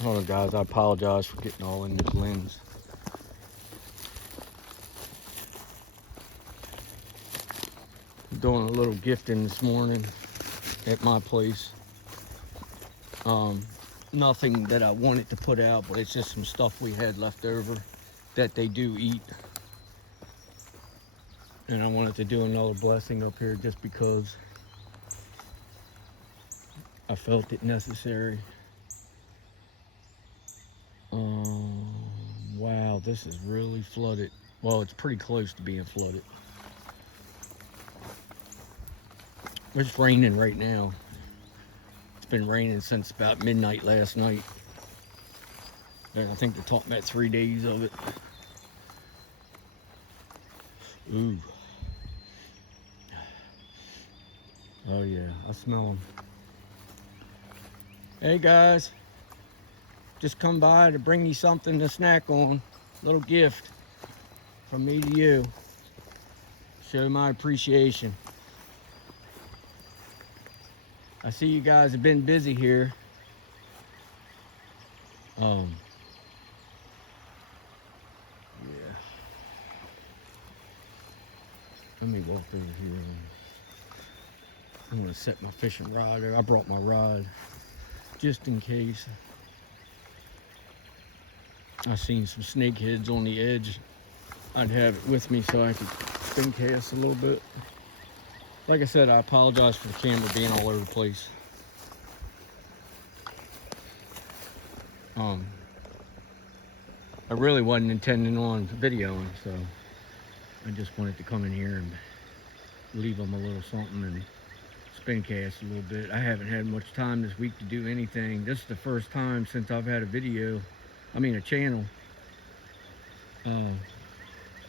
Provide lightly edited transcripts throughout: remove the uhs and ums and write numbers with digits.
Hold on, guys. I apologize for getting all in this lens. Doing a little gifting this morning at my place. Nothing that I wanted to put out, but it's just some stuff we had left over that they do eat. And I wanted to do another blessing up here just because I felt it necessary. Wow, this is really flooded. Well, it's pretty close to being flooded. It's raining right now. It's been raining since about midnight last night. And I think they're talking about 3 days of it. Ooh. Oh yeah, I smell them. Hey guys, just come by to bring you something to snack on. Little gift from me to you. Show my appreciation. I see you guys have been busy here. Yeah. Let me walk over here. I'm gonna set my fishing rod there. I brought my rod just in case. I seen some snakeheads on the edge. I'd have it with me so I could spin cast a little bit. Like I said, I apologize for the camera being all over the place. I really wasn't intending on videoing, so I just wanted to come in here and leave them a little something and spin cast a little bit. I haven't had much time this week to do anything. This is the first time since I've had a channel,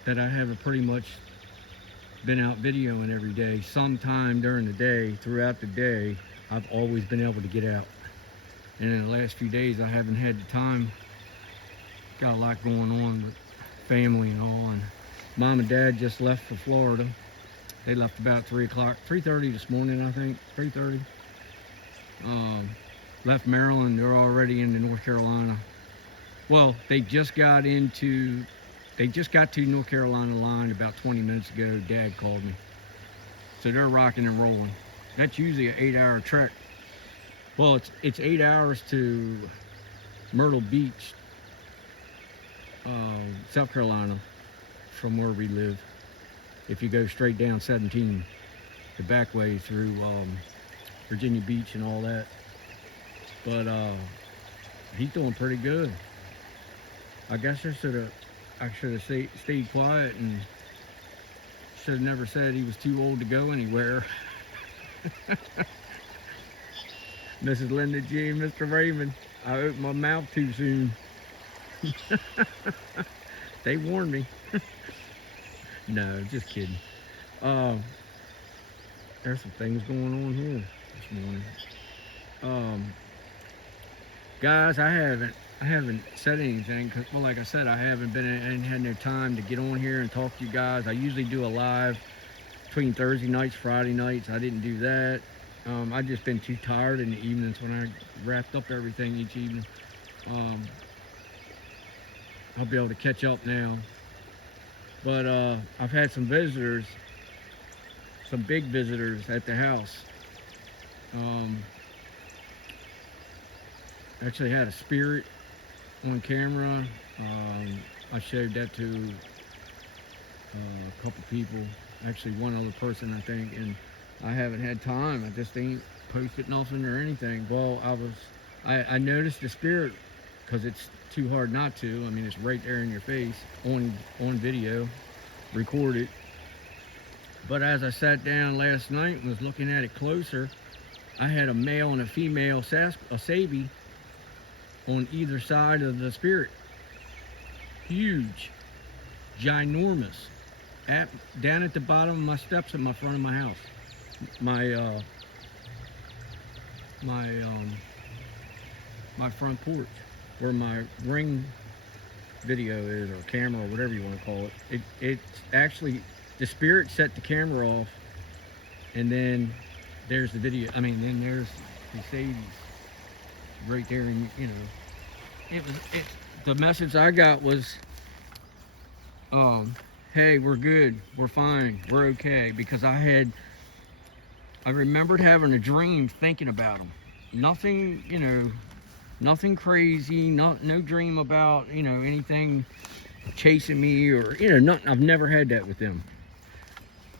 that I haven't pretty much been out videoing every day. Sometime during the day, throughout the day, I've always been able to get out. And in the last few days, I haven't had the time. Got a lot going on with family and all. And Mom and Dad just left for Florida. They left about 3:30 this morning, I think, 3:30. Left Maryland, they're already into North Carolina. Well, they just got to North Carolina line about 20 minutes ago. Dad called me. So they're rocking and rolling. That's usually an 8-hour trek. Well, it's 8 hours to Myrtle Beach, South Carolina, from where we live. If you go straight down 17, the back way through Virginia Beach and all that. But he's doing pretty good. I guess I should have stayed quiet and should have never said he was too old to go anywhere. Mrs. Linda G and Mr. Raymond, I opened my mouth too soon. They warned me. No, just kidding. There's some things going on here this morning. Guys, I haven't said anything because, well, like I said, I hadn't had no time to get on here and talk to you guys. I usually do a live between Thursday nights, Friday nights. I didn't do that. I've just been too tired in the evenings when I wrapped up everything each evening. I'll be able to catch up now. But I've had some visitors, some big visitors at the house. Actually had a spirit on camera. I showed that to a couple people, actually one other person I think, and I haven't had time. I just ain't posted nothing or anything. Well, I noticed the spirit because it's too hard not to. I mean, it's right there in your face on video, recorded. But as I sat down last night and was looking at it closer, I had a male and a female Sabi on either side of the spirit. Huge, ginormous, down at the bottom of my steps in my front of my house. My front porch, where my ring video is, or camera, or whatever you want to call it. It's actually, the spirit set the camera off, and then there's the video. I mean, then there's the Sadie's right there, and The message I got was, hey, we're good, we're fine, we're okay, because I remembered having a dream thinking about them. Nothing, nothing crazy, no dream about, anything chasing me or, nothing. I've never had that with them.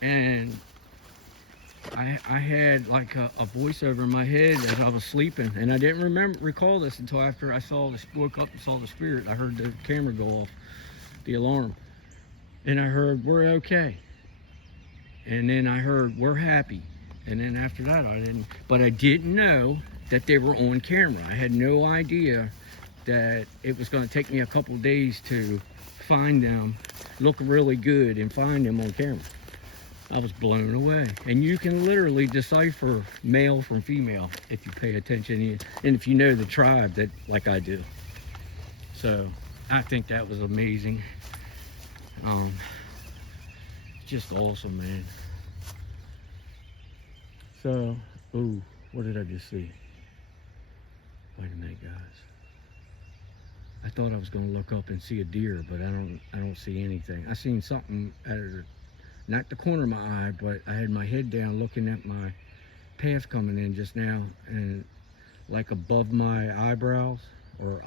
And I had like a voiceover in my head as I was sleeping, and I didn't recall this until after I woke up and saw the spirit. I heard the camera go off, the alarm, and I heard, we're okay. And then I heard, we're happy. And then after that, but I didn't know that they were on camera. I had no idea that it was going to take me a couple of days to find them, look really good, and find them on camera. I was blown away. And you can literally decipher male from female if you pay attention and if you know the tribe that, like I do. So I think that was amazing. Just awesome, man. So, ooh, what did I just see? Wait a minute, guys. I thought I was going to look up and see a deer, but I don't see anything. I seen something not the corner of my eye, but I had my head down looking at my path coming in just now, and like above my eyebrows or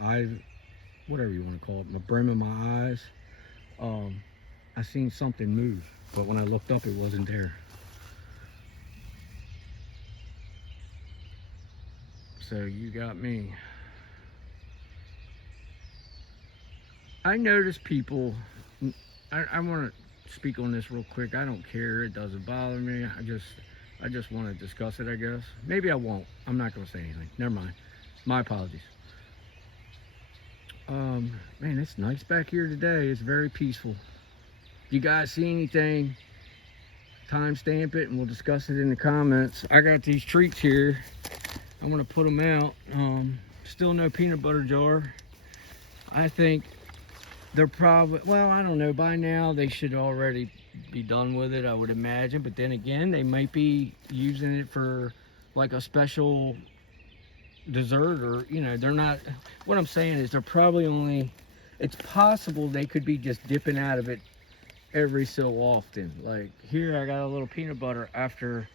whatever you want to call it, my brim of my eyes, I seen something move, but when I looked up, it wasn't there. So you got me. I notice people, I want to speak on this real quick. I don't care. It doesn't bother me. I just want to discuss it, I guess. Maybe I won't. I'm not going to say anything. Never mind. My apologies. Man, it's nice back here today. It's very peaceful. If you guys see anything, timestamp it and we'll discuss it in the comments. I got these treats here. I'm going to put them out. Still no peanut butter jar. I think they're probably, well, I don't know, by now they should already be done with it, I would imagine. But then again, they might be using it for like a special dessert, or they're not. What I'm saying is they're probably only, it's possible they could be just dipping out of it every so often. Like here, I got a little peanut butter after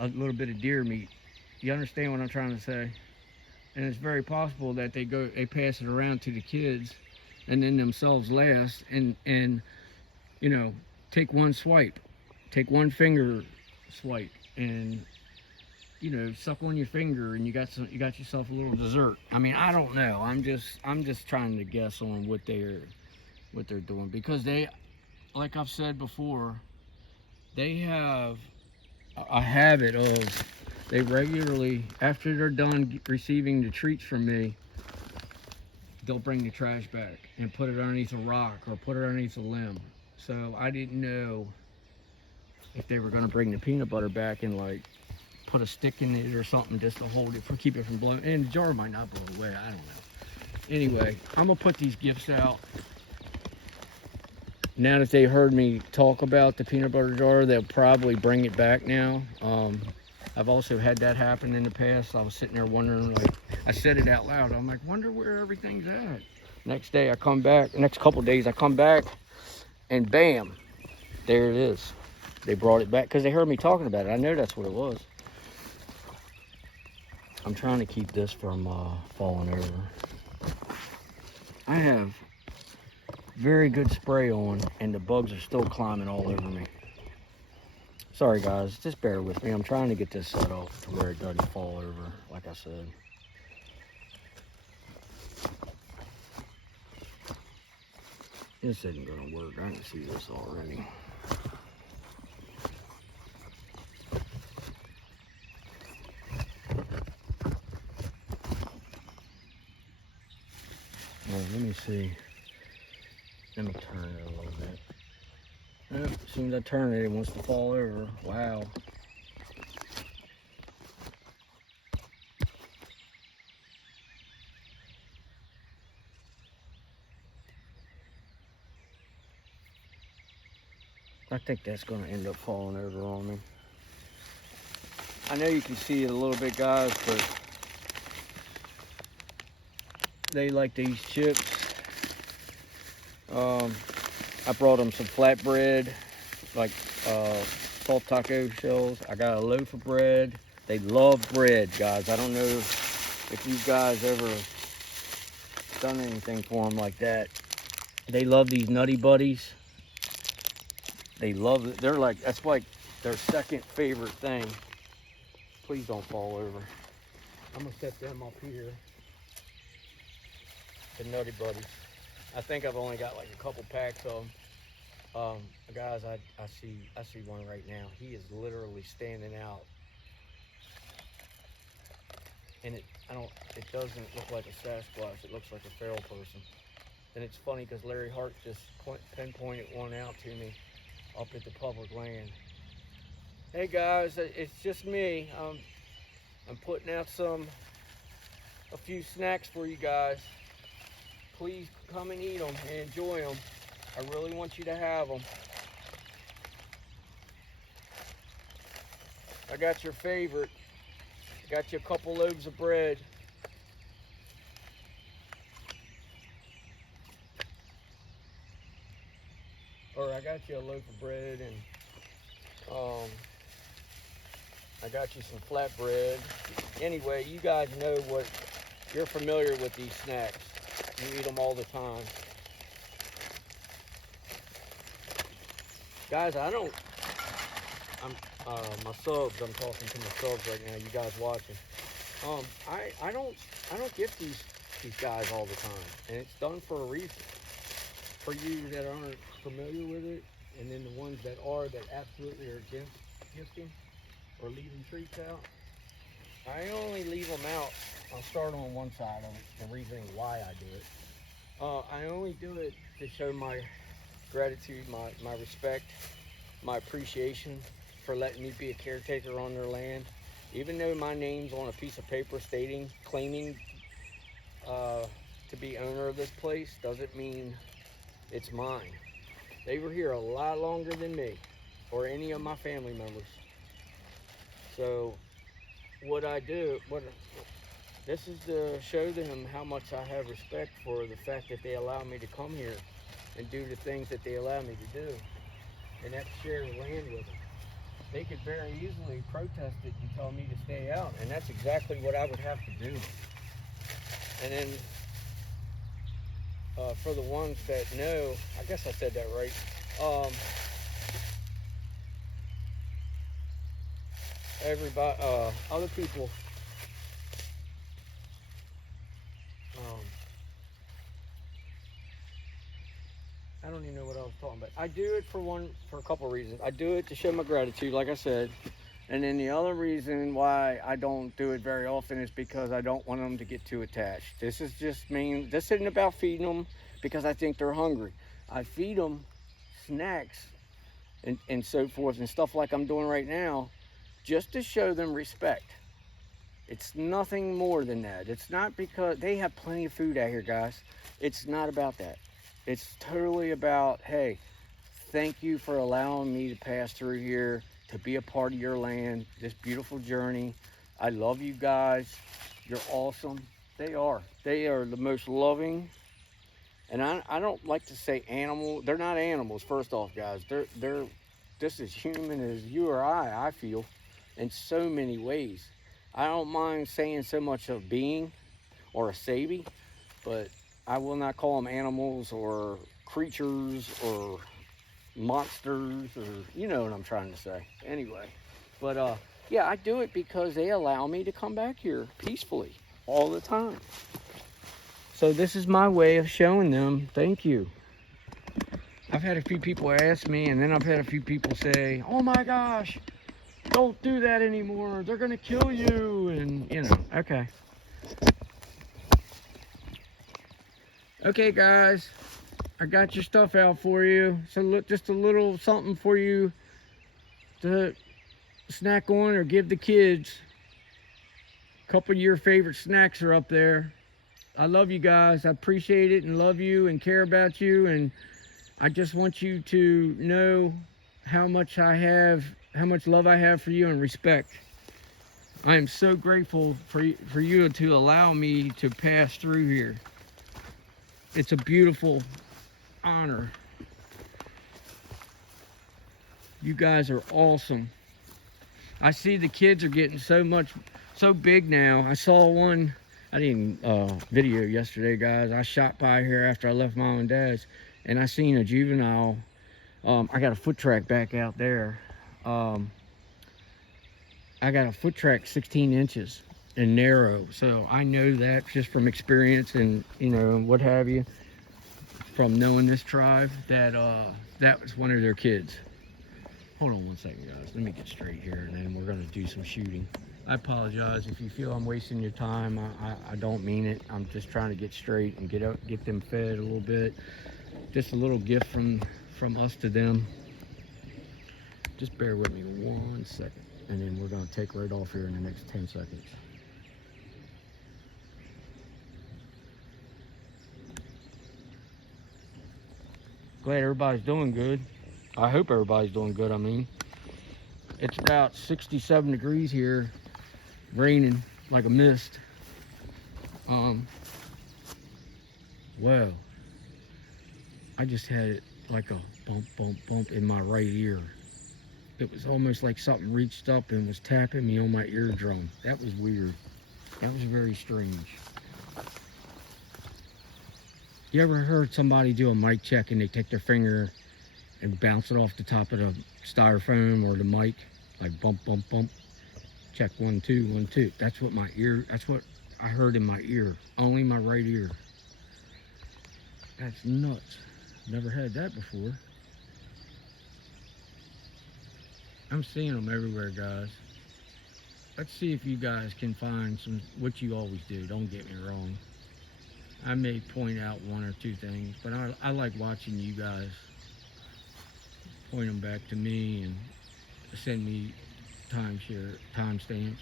a little bit of deer meat. You understand what I'm trying to say? And it's very possible that they pass it around to the kids and then themselves last, and take one swipe, take one finger swipe, and suck on your finger, and you got yourself a little dessert. I mean, I don't know. I'm just trying to guess on what they're doing, because they, like I've said before, they have a habit of, they regularly, after they're done receiving the treats from me, they'll bring the trash back and put it underneath a rock or put it underneath a limb. So I didn't know if they were going to bring the peanut butter back and like put a stick in it or something just to hold it, keep it from blowing. And the jar might not blow away. I don't know. Anyway, I'm going to put these gifts out. Now that they heard me talk about the peanut butter jar, they'll probably bring it back now. I've also had that happen in the past. I was sitting there wondering, like, I said it out loud. I'm like, wonder where everything's at. Next day I come back, next couple days I come back, and bam, there it is. They brought it back because they heard me talking about it. I know that's what it was. I'm trying to keep this from falling over. I have very good spray on, and the bugs are still climbing all over me. Sorry guys, just bear with me. I'm trying to get this set up to where it doesn't fall over, like I said. This isn't gonna work. I can see this already. Well, let me see. Let me turn it a little bit. Yep, as soon as I turn it, it wants to fall over. Wow. I think that's going to end up falling over on me. I know you can see it a little bit, guys, but they like these chips. I brought them some flatbread, like soft taco shells. I got a loaf of bread. They love bread, guys. I don't know if you guys ever done anything for them like that. They love these Nutty Buddies. They love it. They're like, that's like their second favorite thing. Please don't fall over. I'm gonna set them up here. The Nutty Buddies. I think I've only got like a couple packs of them. Guys, I see one right now. He is literally standing out, and it doesn't look like a Sasquatch. It looks like a feral person. And it's funny because Larry Hart just pinpointed one out to me up at the public land. Hey guys, it's just me. I'm putting out a few snacks for you guys. Please come and eat them and enjoy them. I really want you to have them. I got your favorite. Got you a couple loaves of bread. Or I got you a loaf of bread, and I got you some flatbread. Anyway, you guys know what, you're familiar with these snacks. You eat them all the time. Guys, my subs, I'm talking to my subs right now, you guys watching. I don't gift these guys all the time, and it's done for a reason. For you that aren't familiar with it, and then the ones that absolutely are against gifting or leaving treats out, I only leave them out. I'll start on one side of it, the reason why I do it. I only do it to show my gratitude, my respect, my appreciation for letting me be a caretaker on their land. Even though my name's on a piece of paper claiming to be owner of this place, doesn't mean it's mine. They were here a lot longer than me or any of my family members. So what I do, this is to show them how much I have respect for the fact that they allow me to come here and do the things that they allow me to do. And that's share the land with them. They could very easily protest it and tell me to stay out, and that's exactly what I would have to do. And then for the ones that know, I guess I said that right. Everybody, other people, I don't even know what I was talking about. I do it for a couple of reasons. I do it to show my gratitude, like I said. And then the other reason why I don't do it very often is because I don't want them to get too attached. This isn't about feeding them because I think they're hungry. I feed them snacks and so forth and stuff like I'm doing right now just to show them respect. It's nothing more than that. It's not because they have plenty of food out here, guys. It's not about that. It's totally about, hey, thank you for allowing me to pass through here, to be a part of your land, this beautiful journey. I love you guys. You're awesome. They are the most loving. And I don't like to say animal. They're not animals, first off, guys. They're just as human as you or I feel, in so many ways. I don't mind saying so much of being or a savvy, but I will not call them animals or creatures or monsters, or you know what I'm trying to say. Anyway, but yeah, I do it because they allow me to come back here peacefully all the time. So this is my way of showing them thank you. I've had a few people ask me, and then I've had a few people say, oh my gosh, don't do that anymore, they're gonna kill you, and you know. Okay guys, I got your stuff out for you. So look, just a little something for you to snack on or give the kids. A couple of your favorite snacks are up there. I love you guys. I appreciate it and love you and care about you, and I just want you to know how much love I have for you and respect. I am so grateful for you to allow me to pass through here. it's a beautiful honor. You guys are awesome. I see the kids are getting so big now. I saw one, I didn't video yesterday, guys. I shot by here after I left mom and dad's, and I seen a juvenile. I got a foot track back out there. I got a foot track 16 inches and narrow, so I know that just from experience and what have you, from knowing this tribe, that that was one of their kids. Hold on one second, guys. Let me get straight here, and then we're going to do some shooting. I apologize if you feel I'm wasting your time. I don't mean it. I'm just trying to get straight and get them fed a little bit. Just a little gift from us to them. Just bear with me 1 second, and then we're going to take right off here in the next 10 seconds. Glad everybody's doing good. I hope everybody's doing good. I mean, it's about 67 degrees here, raining like a mist. Well, I just had like a bump in my right ear. It was almost like something reached up and was tapping me on my eardrum. That was weird. That was very strange. You ever heard somebody do a mic check and they take their finger and bounce it off the top of the styrofoam or the mic, like bump, bump, bump? Check 1 2 1 2. That's what I heard in my ear, only my right ear. That's nuts. Never had that before. I'm seeing them everywhere, guys. Let's see if you guys can find what you always do. Don't get me wrong. I may point out 1 or 2 things, but I like watching you guys point them back to me and send me timestamps.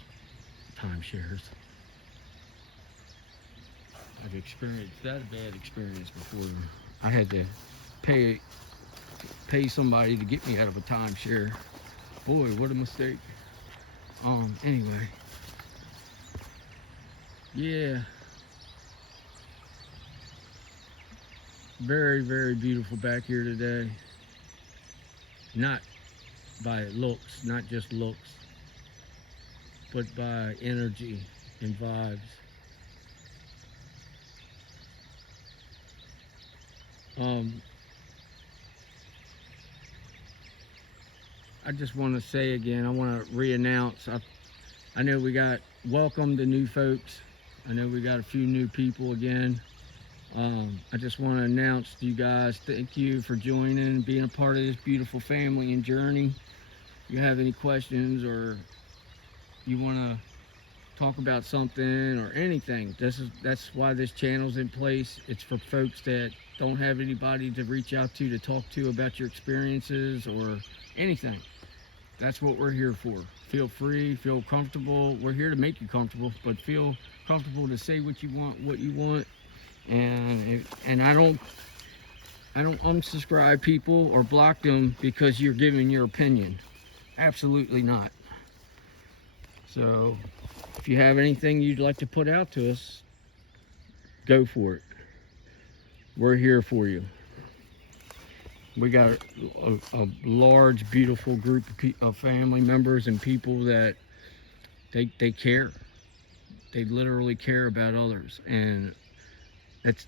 I've experienced that bad experience before. I had to pay somebody to get me out of a timeshare. Boy, what a mistake. Anyway. Yeah. Very, very beautiful back here today. Not by looks, not just looks, but by energy and vibes. I just want to say again, I want to re-announce, I know we got welcome to new folks. I know we got a few new people again. I just want to announce to you guys, thank you for joining, being a part of this beautiful family and journey. If you have any questions or you want to talk about something or anything, that's why this channel's in place. It's for folks that don't have anybody to reach out to talk to about your experiences or anything. That's what we're here for. Feel free, feel comfortable. We're here to make you comfortable, but feel comfortable to say what you want. And I don't unsubscribe people or block them because you're giving your opinion. Absolutely not. So if you have anything you'd like to put out to us, go for it. We're here for you. We got a large, beautiful group of family members and people that they care. They literally care about others, and that's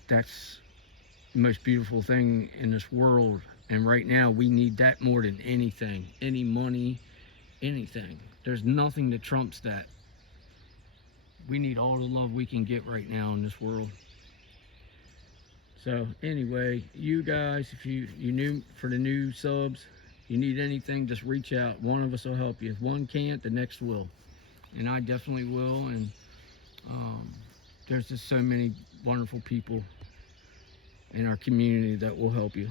the most beautiful thing in this world. And right now we need that more than anything, any money, anything. There's nothing that trumps that. We need all the love we can get right now in this world. So anyway, you guys, if you new for the new subs, you need anything, just reach out. One of us will help you. If one can't, the next will, and I definitely will. And there's just so many wonderful people in our community that will help you.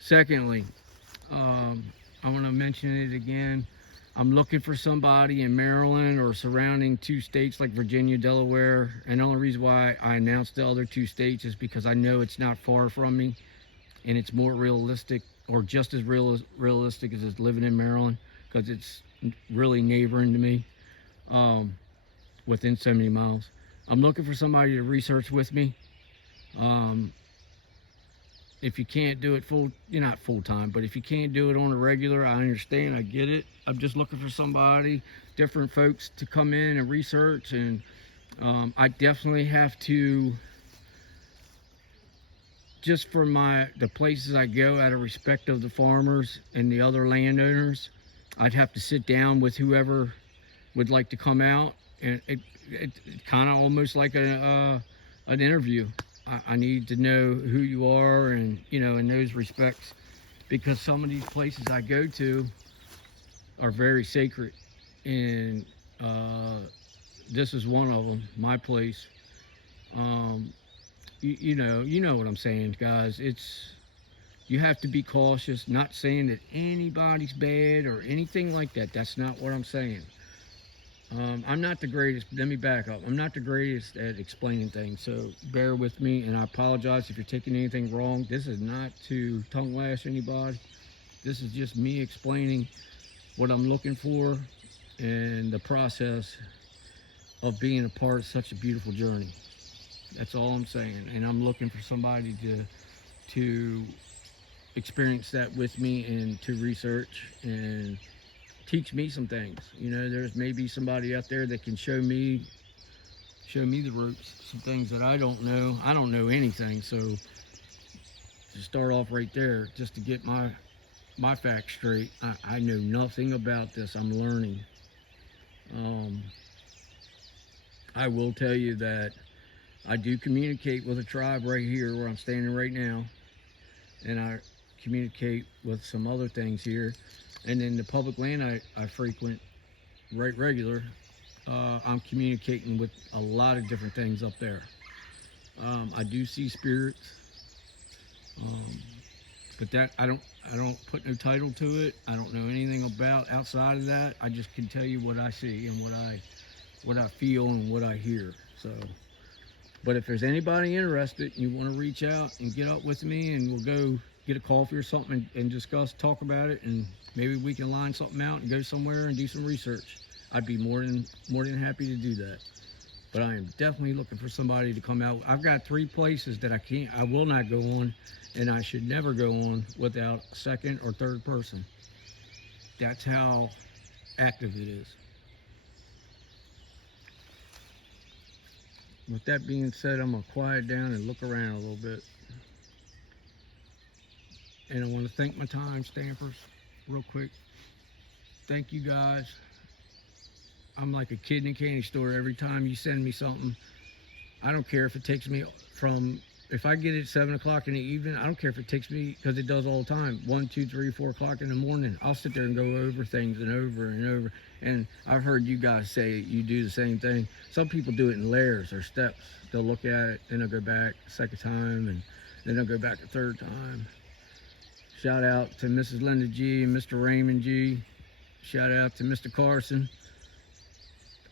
Secondly, I want to mention it again. I'm looking for somebody in Maryland or surrounding 2 states like Virginia, Delaware. And the only reason why I announced the other 2 states is because I know it's not far from me, and it's more realistic, or just as realistic as living in Maryland, because it's really neighboring to me, within so many miles. I'm looking for somebody to research with me. if you can't do it you're not full time, but if you can't do it on a regular, I understand, I get it. I'm just looking for somebody, different folks to come in and research, and I definitely have to, just for the places I go, out of respect of the farmers and the other landowners, I'd have to sit down with whoever would like to come out, and it kind of almost like an interview. I need to know who you are, and in those respects, because some of these places I go to are very sacred, and this is one of them. My place. You know what I'm saying, guys. You have to be cautious. Not saying that anybody's bad or anything like that. That's not what I'm saying. I'm not the greatest. Let me back up. I'm not the greatest at explaining things, so bear with me, and I apologize if you're taking anything wrong. This is not to tongue lash anybody. This is just me explaining what I'm looking for and the process of being a part of such a beautiful journey. That's all I'm saying, and I'm looking for somebody to experience that with me and to research and teach me some things. There's maybe somebody out there that can show me the ropes, some things that I don't know. I don't know anything, so to start off right there, just to get my facts straight, I know nothing about this. I'm learning. I will tell you that I do communicate with a tribe right here where I'm standing right now, and I communicate with some other things here. And then the public land I frequent right regular, I'm communicating with a lot of different things up there. I do see spirits, but that I don't put no title to it. I don't know anything about outside of that. I just can tell you what I see and what I feel and what I hear. So, but if there's anybody interested, you want to reach out and get up with me, and we'll go get a coffee or something and discuss, talk about it, and maybe we can line something out and go somewhere and do some research. I'd be more than happy to do that. But I am definitely looking for somebody to come out. I've got 3 places that I will not go on, and I should never go on without a second or third person. That's how active it is. With that being said, I'm gonna quiet down and look around a little bit. And I want to thank my time stampers real quick. Thank you guys. I'm like a kid in a candy store. Every time you send me something, I don't care if it takes me if I get it at 7 o'clock in the evening, I don't care if it takes me, because it does all the time, 1, 2, 3, 4 o'clock in the morning. I'll sit there and go over things and over and over. And I've heard you guys say you do the same thing. Some people do it in layers or steps. They'll look at it, then they'll go back a second time, and then they'll go back a third time. Shout out to Mrs. Linda G and Mr. Raymond G. Shout out to Mr. Carson.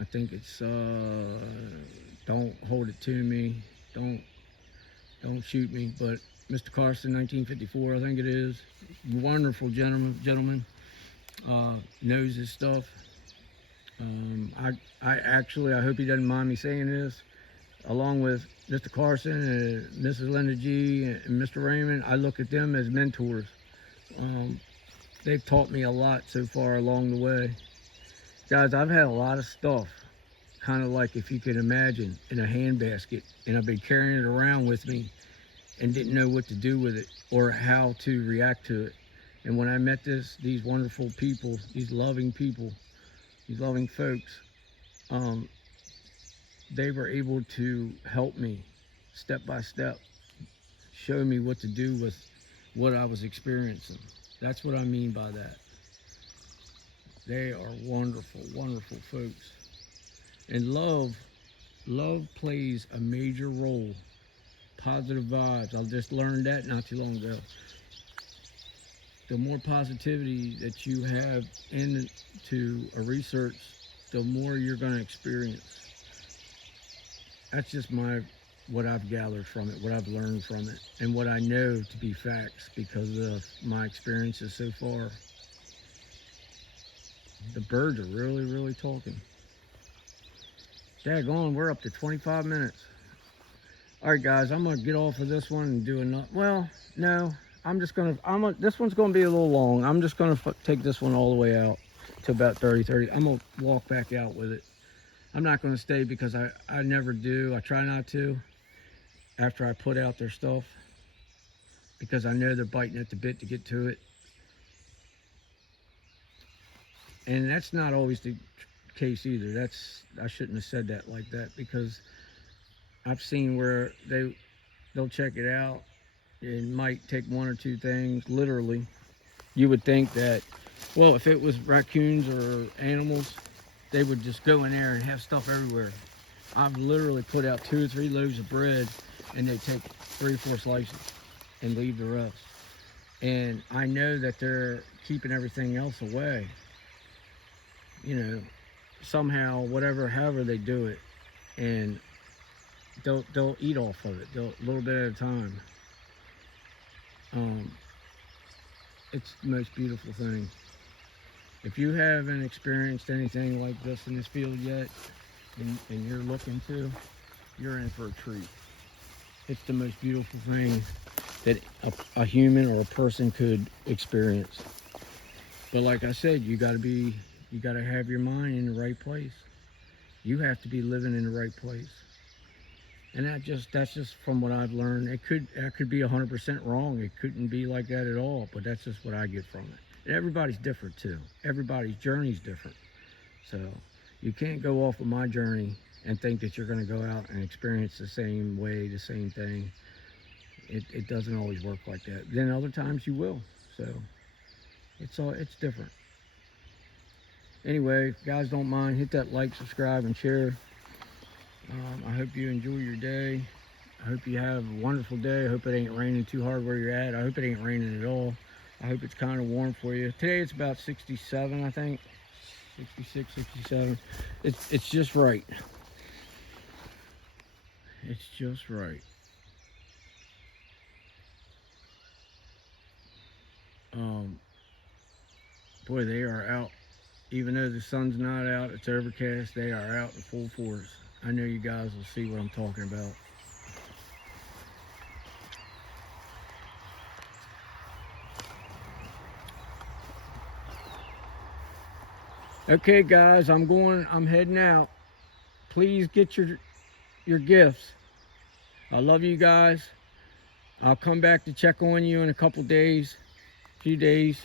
I think it's don't hold it to me. Don't shoot me. But Mr. Carson, 1954, I think it is. Wonderful gentleman. Knows his stuff. I hope he doesn't mind me saying this. Along with Mr. Carson and Mrs. Linda G and Mr. Raymond, I look at them as mentors. They've taught me a lot so far along the way. Guys, I've had a lot of stuff, kind of like, if you can imagine, in a handbasket, and I've been carrying it around with me and didn't know what to do with it or how to react to it. And when I met these wonderful people, these loving folks, they were able to help me step by step, show me what to do with what I was experiencing. That's what I mean by that. They are wonderful, wonderful folks. And love plays a major role. Positive vibes. I just learned that not too long ago. The more positivity that you have into a research, the more you're going to experience. That's just what I've gathered from it, what I've learned from it, and what I know to be facts because of my experiences so far. The birds are really, really talking. Daggone, we're up to 25 minutes. All right, guys, I'm gonna get off of this one and do another. Well, no, I'm just gonna. This one's gonna be a little long. I'm just gonna take this one all the way out to about 30. I'm gonna walk back out with it. I'm not gonna stay because I never do. I try not to after I put out their stuff because I know they're biting at the bit to get to it, and that's not always the case either. I shouldn't have said that like that because I've seen where they'll check it out. It might take one or two things, literally. You would think that, well, if it was raccoons or animals, they would just go in there and have stuff everywhere. I've literally put out 2 or 3 loaves of bread and they take 3 or 4 slices and leave the rest. And I know that they're keeping everything else away. You know, somehow, however they do it. And they'll eat off of it, a little bit at a time. It's the most beautiful thing. If you haven't experienced anything like this in this field yet, and you're looking to, you're in for a treat. It's the most beautiful thing that a human or a person could experience. But like I said, you gotta have your mind in the right place. You have to be living in the right place. And that's just from what I've learned. I could be 100% wrong. It couldn't be like that at all, but that's just what I get from it. And everybody's different too. Everybody's journey's different. So you can't go off of my journey and think that you're gonna go out and experience the same way, the same thing. It doesn't always work like that. Then other times you will. So it's different. Anyway, if you guys don't mind, hit that like, subscribe, and share. I hope you enjoy your day. I hope you have a wonderful day. I hope it ain't raining too hard where you're at. I hope it ain't raining at all. I hope it's kind of warm for you. Today it's about 67, I think. 66, 67. It's just right. It's just right. Boy, they are out. Even though the sun's not out, it's overcast, they are out in full force. I know you guys will see what I'm talking about. Okay, guys, I'm heading out. Please get your gifts. I love you guys. I'll come back to check on you in a couple days, few days.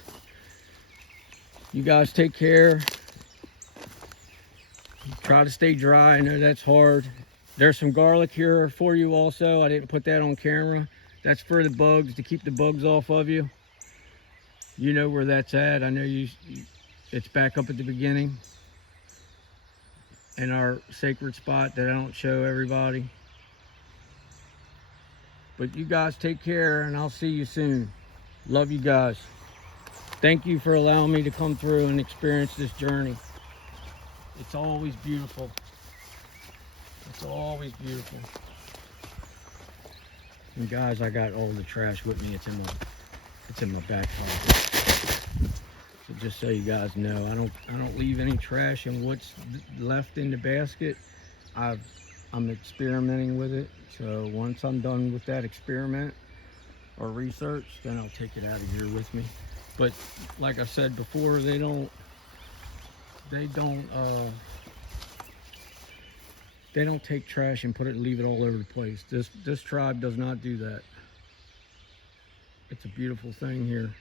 You guys take care. Try to stay dry. I know that's hard. There's some garlic here for you also. I didn't put that on camera. That's for the bugs, to keep the bugs off of you. You know where that's at. I know it's back up at the beginning in our sacred spot that I don't show everybody. But you guys take care, and I'll see you soon. Love you guys. Thank you for allowing me to come through and experience this journey. It's always beautiful. It's always beautiful. And guys, I got all the trash with me. It's in my back pocket. So just so you guys know, I don't leave any trash, and what's left in the basket, I'm experimenting with it. So once I'm done with that experiment or research, then I'll take it out of here with me. But like I said before, they don't take trash and leave it all over the place. This tribe does not do that. It's a beautiful thing here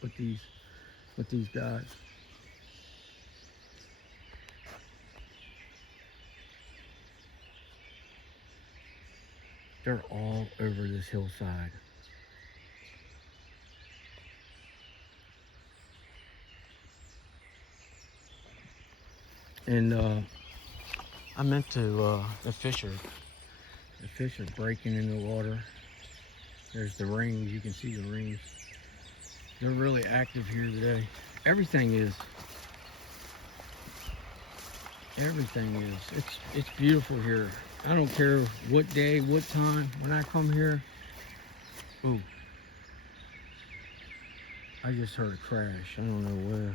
with these guys. They're all over this hillside. And I meant to, the fish are breaking in the water. There's the rings, you can see the rings. They're really active here today. Everything is. It's beautiful here. I don't care what day, what time, when I come here. Ooh. I just heard a crash. I don't know where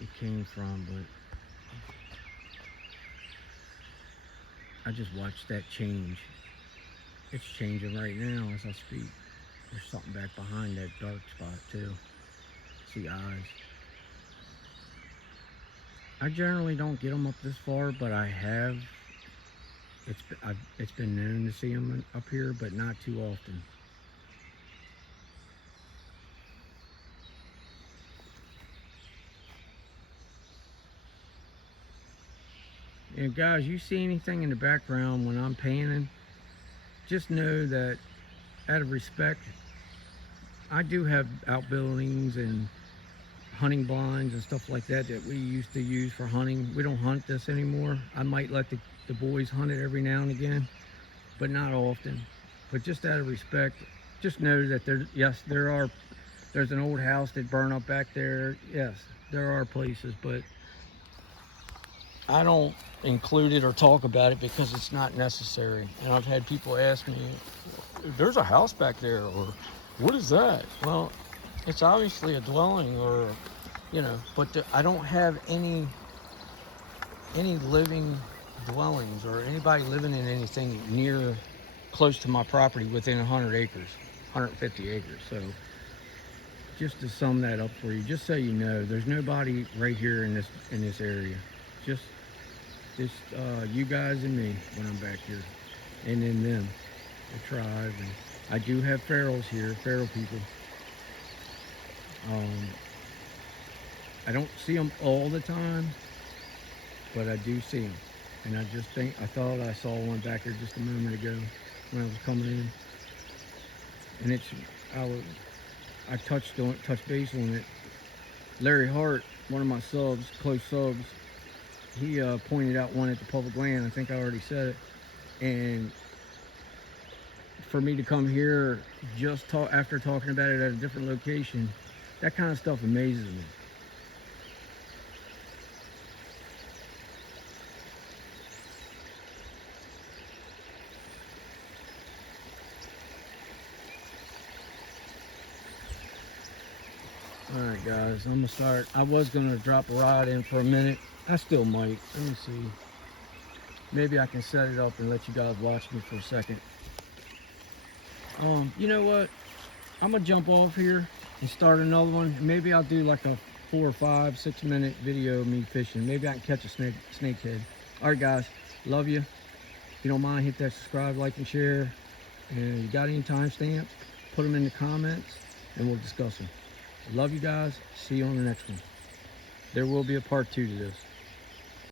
it came from, but I just watched that change. It's changing right now as I speak. There's something back behind that dark spot too. See eyes. I generally don't get them up this far, but I have. It's been known to see them up here, but not too often. And guys, you see anything in the background when I'm panning, just know that out of respect, I do have outbuildings and hunting blinds and stuff like that that we used to use for hunting. We don't hunt this anymore. I might let the boys hunt it every now and again, but not often. But just out of respect, just know that there's an old house that burned up back there. Yes, there are places, but I don't include it or talk about it because it's not necessary. And I've had people ask me, there's a house back there, or what is that? Well, it's obviously a dwelling, or, but I don't have any living dwellings or anybody living in anything close to my property within 100 acres, 150 acres. So just to sum that up for you, just so you know, there's nobody right here in this area. Just you guys and me when I'm back here, and then them, the tribe. And I do have ferals here, feral people. I don't see them all the time, but I do see them. And I thought I saw one back here just a moment ago when I was coming in. And I touched base on it. Larry Hart, one of my close subs, he pointed out one at the public land. I think I already said it. And for me to come here after talking about it at a different location, that kind of stuff amazes me. Alright guys, I'm gonna start. I was gonna drop a rod in for a minute. I still might. Let me see. Maybe I can set it up and let you guys watch me for a second. You know what? I'm gonna jump off here and start another one. Maybe I'll do like a 4 or 5, 6 minute video of me fishing. Maybe I can catch a snakehead. Alright guys, love you. If you don't mind, hit that subscribe, like, and share. And you got any timestamps, put them in the comments and we'll discuss them. Love you guys. See you on the next one. There will be a part 2 to this.